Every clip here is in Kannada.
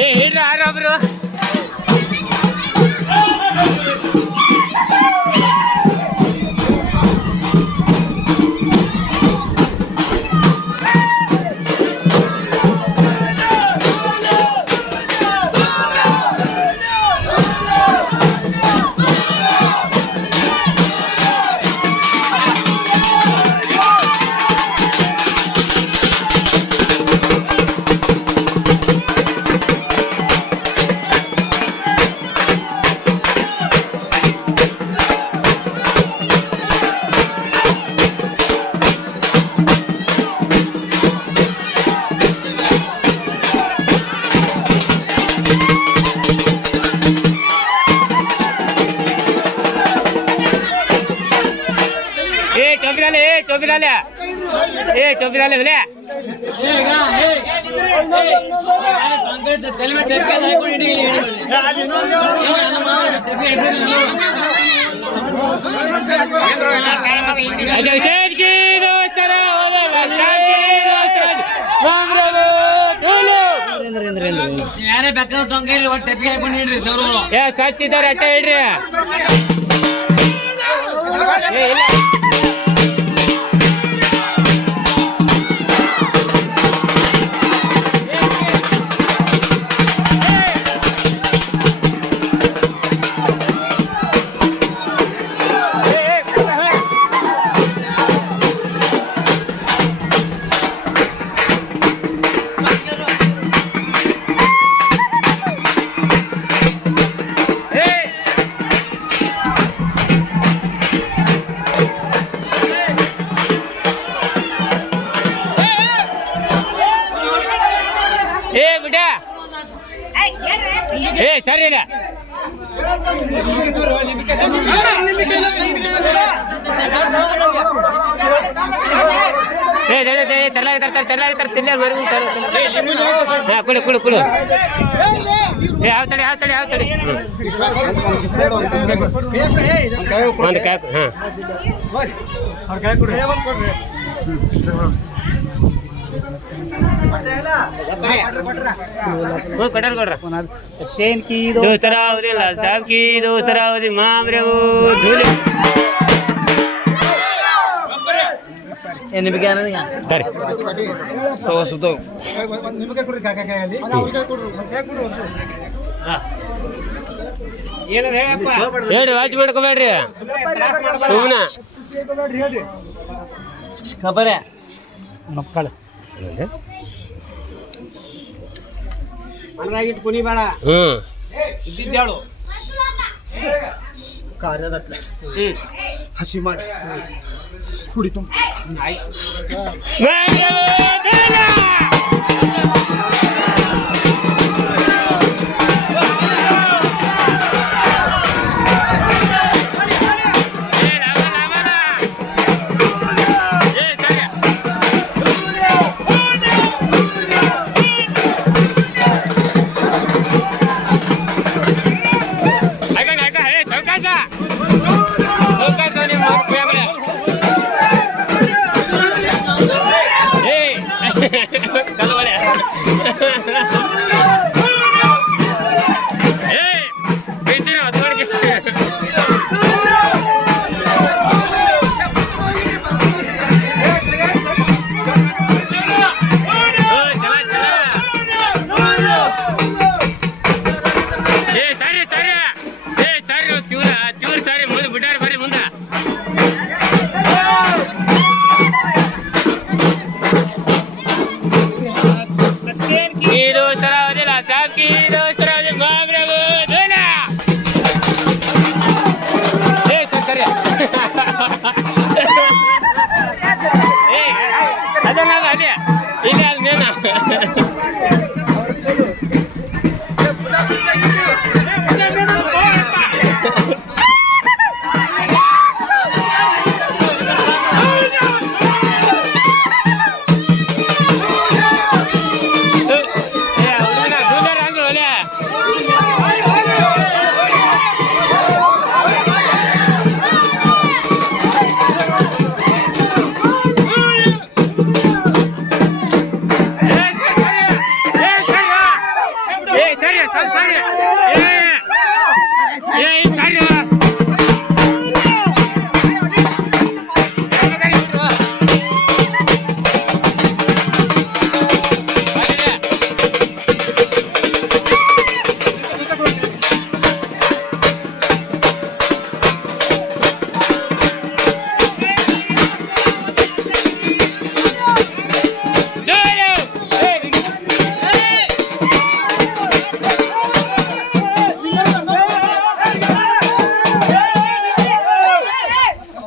ಹೇಳ್ರಿ ಯಾರೊಬ್ರು टोपी डाले बोले ಸಚ್ಚಿದ್ದಾರೆ ಅಟ್ಟ ಹೇಳ್ರಿ ಸರಿ ಕುಡು ಕುಡು ಕುಡು ಯಾವ ತಡಿ ಒಂದು ಕಾಯಿ हुसैन की दूसरा लाल साहब की दूसरा मामरे धूले ಹೇಳ್ರಿ ವಾಚ್ ಮಾಡ್ಕೋಬೇಡ್ರಿ ಸುಮ್ಮನೆ ಖಬರ ಮಕ್ಕಳ ಮನದಾಗಿಟ್ಟು ಕುನಿ ಬೇಡ ಇದ್ದಿದ್ದೇಳು ಕಾರ್ಯದಟ್ಲೆ ಹಸಿ ಮಾಡಿ ಕುಡಿತು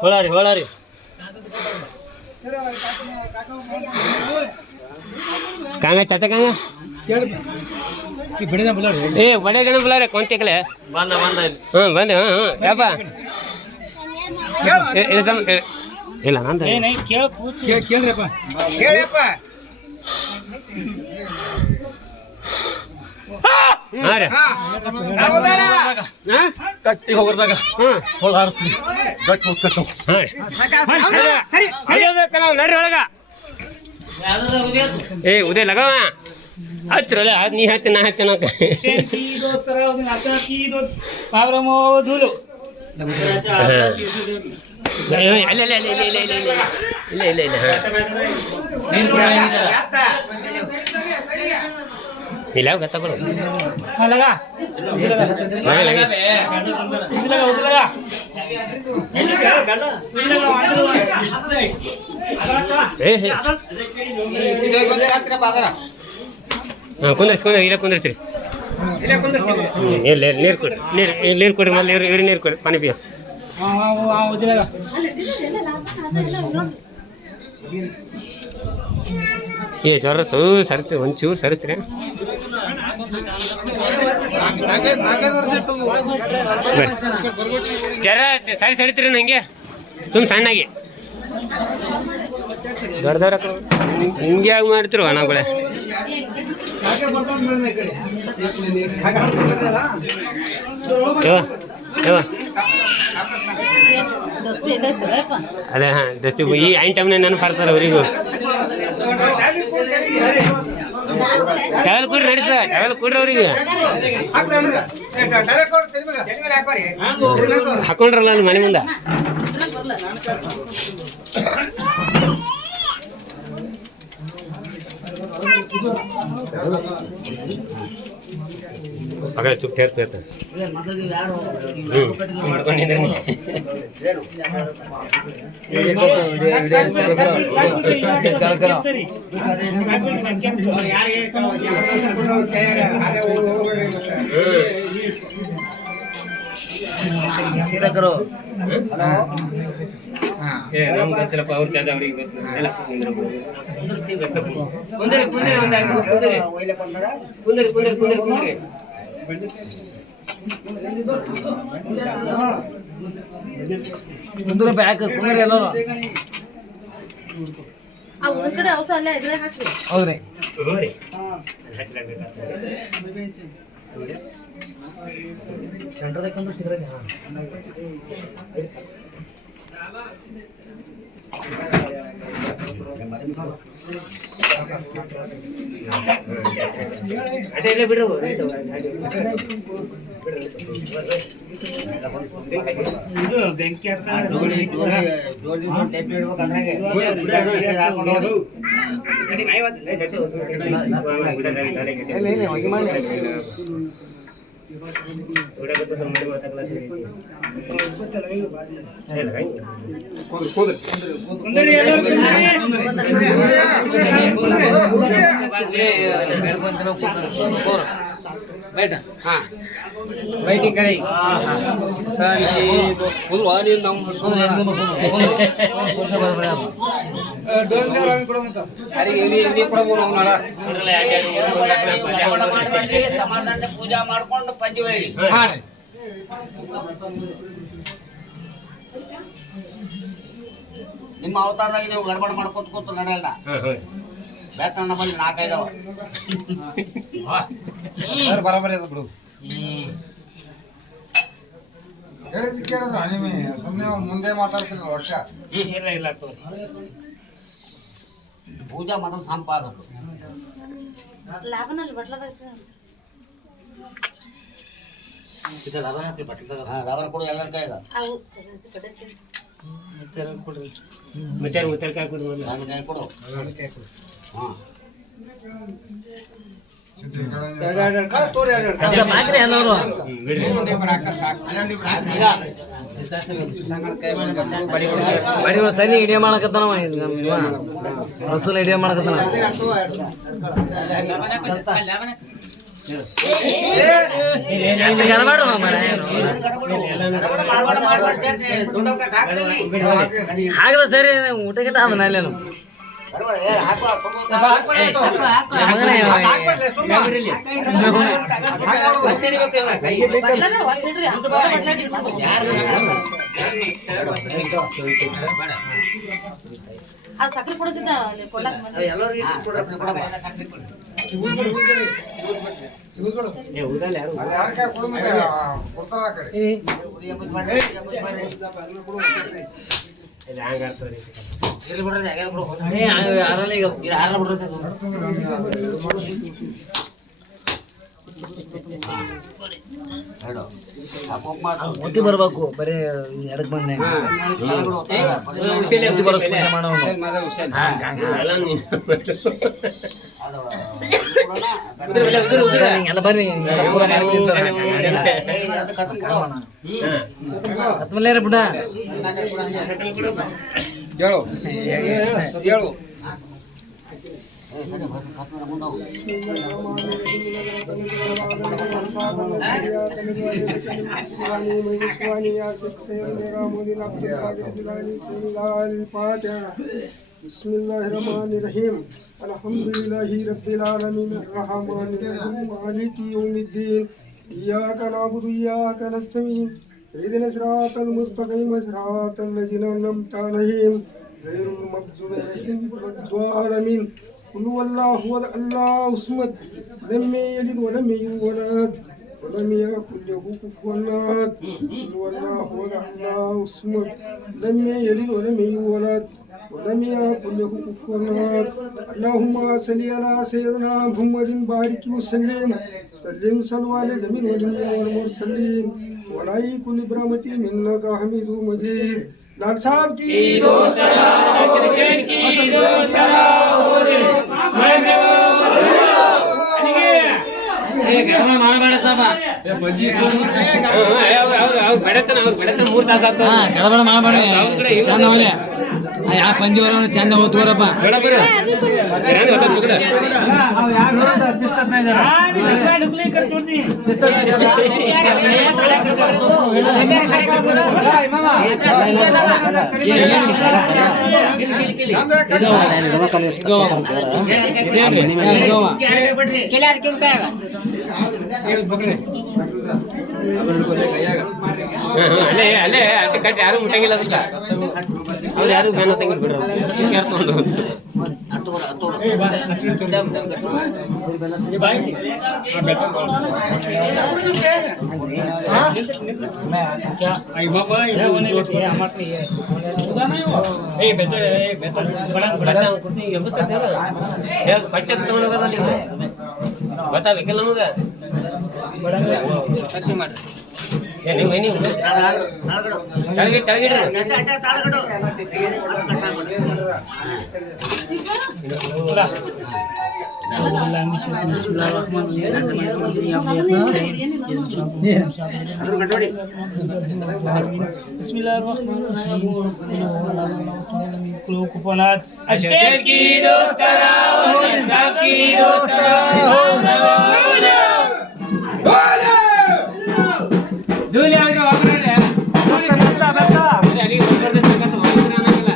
ಹೋಳಾರಿ ಕಾಂಗ ಚಾಚಾ ಕಾಂಗ ಏ ಬಡೆ ಜನ ಬುಲಾರೆ ಕೊಂತಿಕ್ಲೆ ಬಂದ ಬಂದೆ ಯಾಪ ಇಲ್ಲ ನಂದು ಕೇಳ್ರಪ್ಪ ಹಾಂ ರೀ ಕಟ್ಟಿ ಹೋಗ್ರದಾಗ ಸೊಳ್ಳ ಹಾರಿಸ್ತೀನಿ ಗಟ್ಟಿ ಹೋಗ್ತಕ್ಕ ಹಾಂ ನಡ್ರಿ ಒಳಗ ಏ ಉದಯ ಲಗವ ಹಚ್ರಲ್ಲ ಅದು ನೀ ಹಚ್ಚ ನಾ ಹಚ್ಚ ಇಲ್ಲ ಗೊತ್ತಾಗಳು ಕುಂದ್ರಿಸಿ ಇಲ್ಲ ಕುಂದ್ರಿಸ್ರಿ ಇಲ್ಲ ನೀರು ಕೊಡಿ ನೀರು ಕೊಡ್ರಿ ಮೊದಲು ಇವ್ರಿಗೆ ನೀರು ಕೊಡಿ ಪಾನಿ ಪಿಯ ಏ ಜ್ವರ ಸರಿಸ್ತೀರಿ ಒಂಚೂರು ಸರಿಸ್ತೀರಿ ಜರ ಸರಿ ಸಡಿತೀರಿ ನಂಗೆ ಸುಮ್ಮ ಸಣ್ಣಾಗಿ ದೊಡ್ಡದವ್ರ ಹಿಂಗೆ ಆಗಿ ಮಾಡ್ತಿರುವ ನಾವುಗಳೇ ಅದೇ ಹಾಂ ದಸ್ತಿ ಈ ಐನ್ ಟೈಮ್ನಾಗ ನಾನು ಬರ್ತಾರೆ ಅವರಿಗೂ ಟವೆಲ್ ಕೊಡ್ರಿ ನಡೀತ ಟವೆಲ್ ಕೊಡ್ರಿ ಅವ್ರಿಗೆ ಹಾಕೊಂಡ್ರಲ್ಲ ಅಲ್ಲಿ ಮನೆ ಮುಂದೆ ಪಕ್ಕ ಚುಪ್ ಟೇರ್ತ ಮಾಡ್ಕೊಂಡಿದ್ದೀನಿ ನಮ್ಗೆ ಗೊತ್ತಿಲ್ಲಪ್ಪ ಅವ್ರ ಚಾರ್ಜ್ ಅವ್ರಿಗೆ ಹೌದ್ರಿ ಅದೇ ಬಿಡು ಇದು ಬೆಂಕಿ बैठ हाँ बैठी करे ಸಮಾಧಾನ ಪೂಜಾ ಮಾಡ್ಕೊಂಡು ಪಂಚವೇರಿ ನಿಮ್ಮ ಅವತಾರದಾಗ ನೀವು ಗಡ್ಬಡ ಮಾಡ್ಕೊತ ಕೂತು ನಡೆಯಲ್ಲ ಬೇತಣ್ಣ ಬಂದು 4-5 ಬರಬರಿ ಅದ ಬಿಡು ಸುಮ್ಮನೆ ಮುಂದೆ ಮಾತಾಡ್ತಿಲ್ಲ ವರ್ಷ ಇಲ್ಲ ಪೂಜಾ ಮೊದಲು ಸಂಪ ಆಗಬೇಕು ರವರ ಕೊಡು ಎಲ್ಲರ ಕೈಗ ಮುಚ್ಚರ್ಕಾಯಿ ಕೊಡು ನನ್ನ ಕೈ ಕೊಡು ಹಾಂ ತನಿ ಹಿಡಿಯ ಮಾಡಕತ್ತಾನ ರಸೂಲ್ ಹಿಡಿಯ ಮಾಡಕತ್ತಾನ ಗಡಬಡ ಮಾಮರ ಹಾಗದ ಸರಿ ಊಟಕ್ಕೆ ಅದನ್ನ ಅಲ್ಲೇನು ಸಕ್ಕರೆ ಕೊಡಿಸಿದ್ದ ಕೊಡ್ಲಾಕ ಕೊಡ್ತಾರ ಆ ಕಡೆ ಒತ್ತಿ ಬರ್ಬೇಕು ಬರೀ ಎಡಕ್ ಬಂದೆ ಎಲ್ಲ ಬರ್ರಿ ಹತ್ಮಲ್ಲೇರ ಬಿಡ ಹೇಳು ಹೇಳು बिस्मिल्लाहिर्रहमानिर्रहीम अल्हम्दुलिल्लाहि रब्बिल आलमीन अर्रहमानिर रहीम मालिकि यौमिद्दीन इय्याका नअबुदु व इय्याका नस्तईन इहदिना सिरातल मुस्तकीम सिरातल लज़ीना अनअमता अलैहिम गैरिल मग़्ज़ूबि अलैहिम वलद्दालिन कुल हुवल्लाहु अहद अल्लाहु समद लम यलिद व लम यूलद ولم يكن له كفوا أحد قل هو الله أحد الله الصمد لم يلد ولم يولد ولم يكن له كفوا أحد اللهم صل على سيدنا محمد بارك وسلم سلم صلوا على جميع الأنبياء والمرسلين وعلى كل برحمة منك حميد مجيد लाल साहब की दोस्त ಮಾಡಬೇಡ ಸಾಬ ಬೆಳತನ ಮೂರ್ ತಾಸ ಗಡಬಡ ಮಾಡಬೇಡ ಚಂದ ಅವಳೆ ಯಾ ಪಂಜಿವರವನು ಚಂದ ಓದ್ಕೋರಪ್ಪ ಅಲ್ಲೇ ಅಲ್ಲೇ ಅಟ್ಟಿ ಕಟ್ಟಿ ಯಾರು ಮುಟ್ಟಂಗಿಲ್ಲ ಅದಕ್ಕೆ ಅವ್ರು ಯಾರು ಬೇನ ತಂಗಿ ಬಿಡ್ರು ಕೇಳ್ಕೊಂಡು ಪಟ್ಟೆ ತಗೊಂಡೋಗಲ್ಲ ಗೊತ್ತಾಗಬೇಕಲ್ಲ ನಮಗೆ ಸತ್ಯ ಮಾಡ್ರಿ ನೀವು ತಳಗಿಡ್ರಿ ಜೂಲಿ ಆಗ ಹೋಗ್ರೆ ಅಲ್ಲಿ ಹೊರಗಡೆ ಸಂಗತ ಹೋಗ್ರೆ ಅನ್ನಲ್ಲ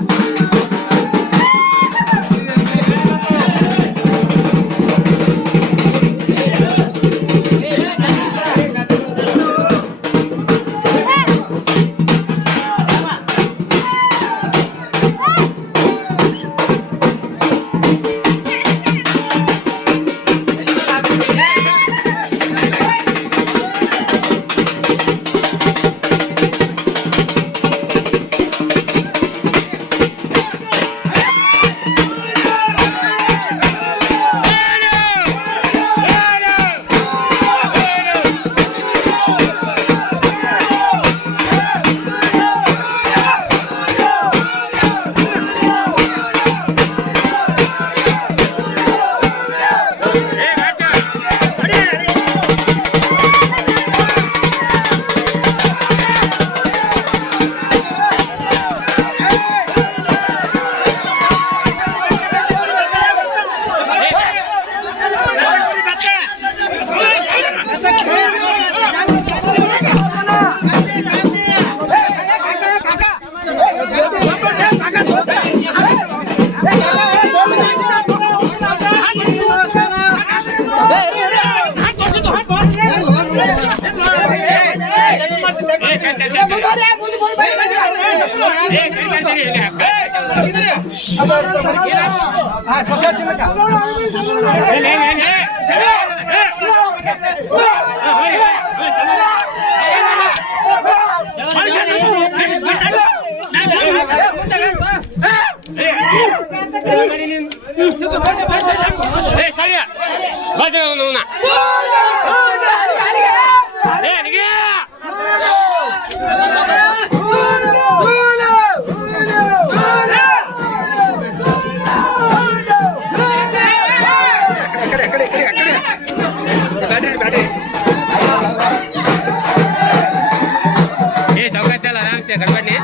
गड़बड़ नहीं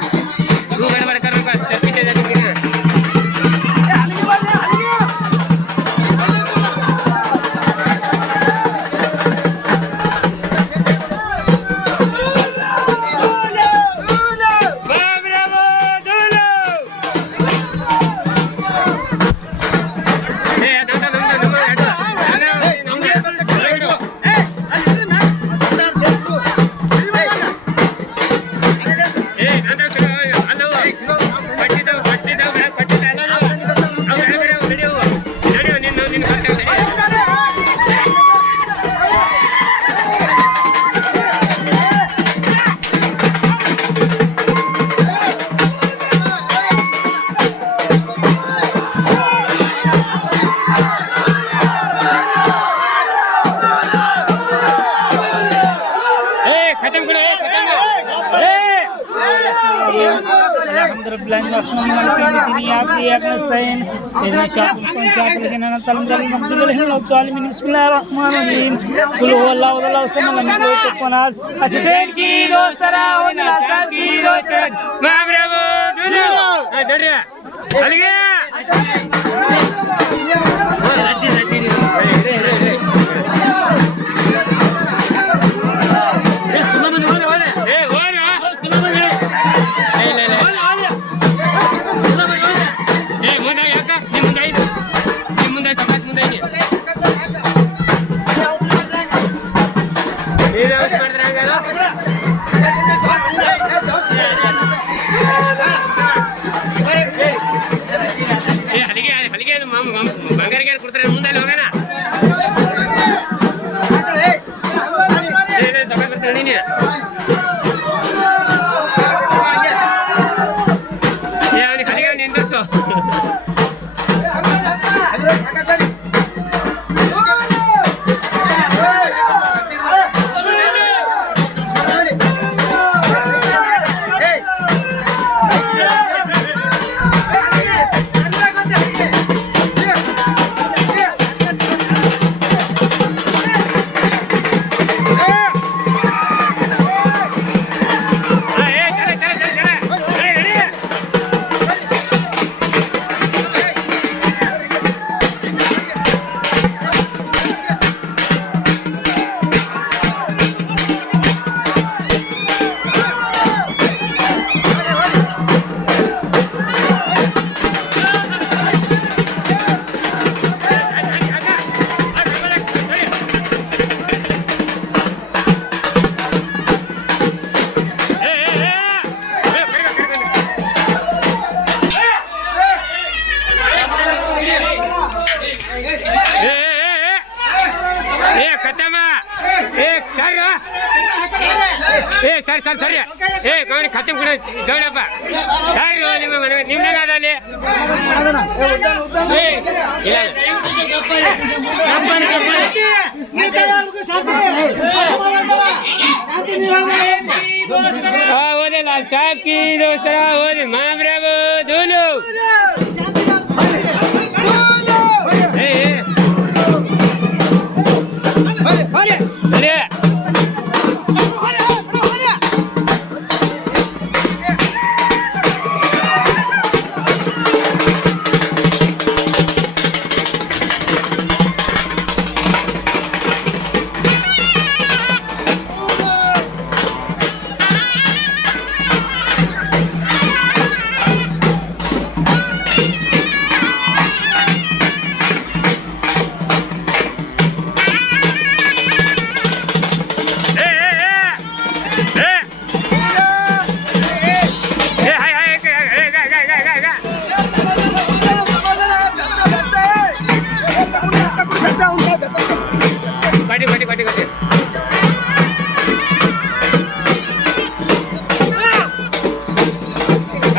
तू गड़बड़ कर रहा है पीछे जा चुकी है खत्म गौड़प्प निम्नगाದಲ್ಲಿ ಓದಿ ಲಾಲ್ ಸಾಹೇಬ್ ಕಿ ದೋಸ್ತರ ಓದಿ ಮಾಮ್ರಾಬು ದೂಲು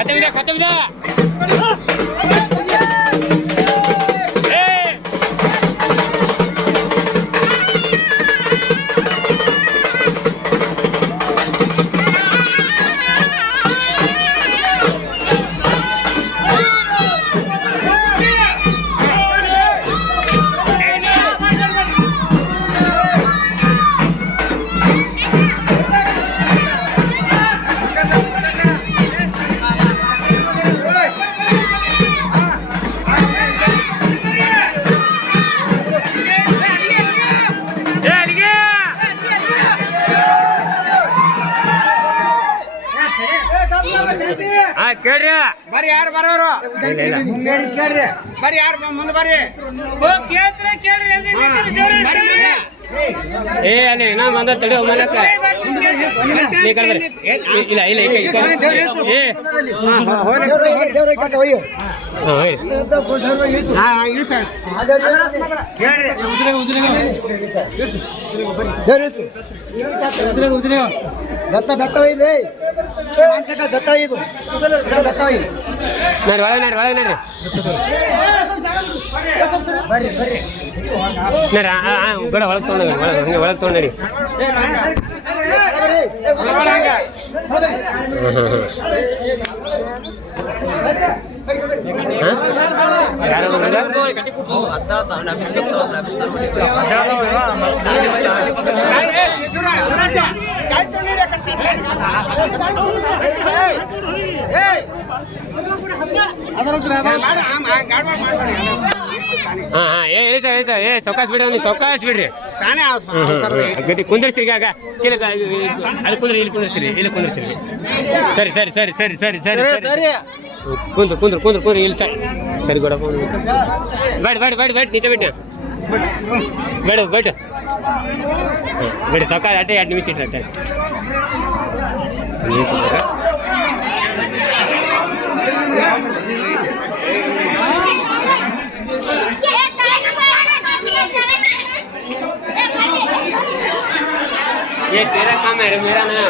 కొత్త ಕೇಳ್ರಿ ಬರ್ರಿ ಯಾರು ಬರೋರು ಬರ್ರಿ ಯಾರು ಮುಂದೆ ಬರ್ರಿ ಏ ಅಲ್ಲಿ ನಾ ಬಂದ ತಡಿ ಮನಕ ಇಲ್ಲ ಇಲ್ಲ ಒಳಗೆ ನಡ್ರಿ ಬೇಡ ಒಳಗೆ ತೊಗೊಂಡ ಹಂಗೆ ಒಳಗೆ ತೊಗೊಂಡಿ ಯಾರು ಸೌಕಾಸ್ ಬಿಡ್ರಿ ಸೌಕಾಸ್ ಬಿಡ್ರಿ ಗತಿ ಕುಂದಿರ್ಸ್ರಿ ಆಗ ಅಲ್ಲಿ ಕುಂದ್ರಿ ಇಲ್ಲಿ ಕುಂದಿರ್ಸ್ರಿ ಇಲ್ಲಿ ಕುಂದಿರ್ಸ್ರಿ ಸರಿ ಸರಿ ಸರಿ ಸರಿ ಸರಿ ಸರಿ ಸರಿ ಕುಂದ್ರು ಕುಂದ್ರು ಕುಂದ್ರು ಕುಂದ್ರು ಇಲ್ಲಿ ಸರಿ ಕೊಡ ಬೇಡ ಬೇಡ ಬೇಡ ಬೇಡ ನಿಜ ಬಿಟ್ಟು ಬೇಡ ಬೇಡ ಬೇಡ ಸೌಕಾಸ್ ಅಟ್ಟೆ 2 ನಿಮಿಷ ಇಟ್ಟೆ ये तेरा काम है मेरा ना